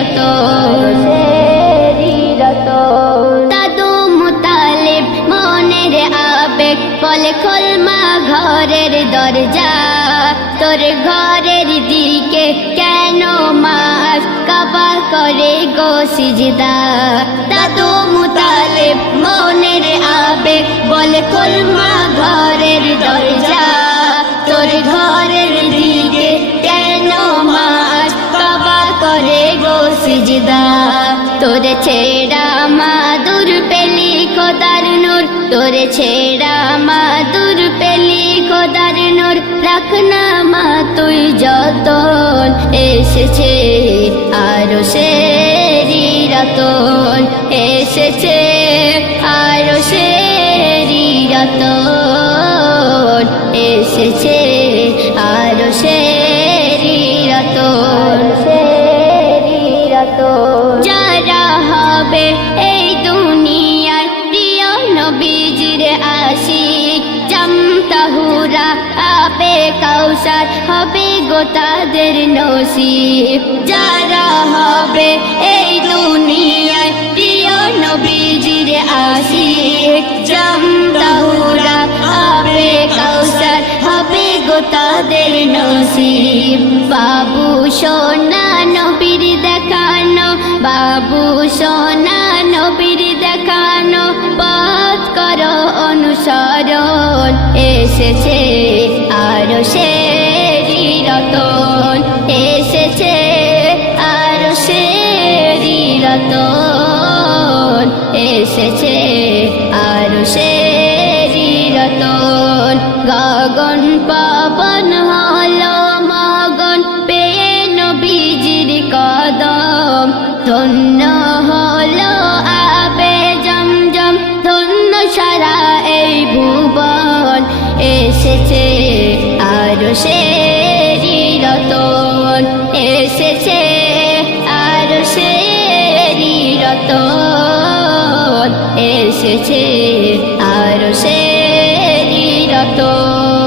রতন দাদু মুতালিব মনের আবেগ বলে খোলমা ঘরের দরজা তোর ঘরের দিকে কেন মাস কাবা করে গো সিজদা দাদু মুতালিব মনের আবেগ বলে খোলমা ঘরের দরজা তোর ঘরের দিকে কেন মাস কাবা করে গো সিজদা তোর ছেড়া মাদুর পেলি খোদার নূর তোর ছেড়া মাদুর পেলি খোদার নূর রাখনা মা তুই যতন এসেছে আরো সেরি রতন এসেছে আরো সেরি রতন এসেছে আরো সেরি রতন যারা হবে এই দুনিয়ার প্রিয় নবীজির আশিক জামতাহুরা আবে কাউসার হবে গো তাদের নসিব যারা হবে এই দুনিয়ার প্রিয় নবীজির আশিক জামতাহুরা আবে কাউসার হবে গো তাদের নসিব বাবু সোনা নবীর দেখানো বাবু সোনা নবীর দেখানো পথ করো অনুসরণ এসেছে আরো সেরি রতন এসেছে আরো সেরি রতন এসেছে আরো সেরি রতন গগন পাবন হলো মগন পেয়ে নবীজির কদম ধন্য হলো আবে জমজম ধন্য সারা এই ভুবন এসেছে আরো সেরি রতন এসেছে আরো সেরি রতন এসেছে আরো সেরি রতন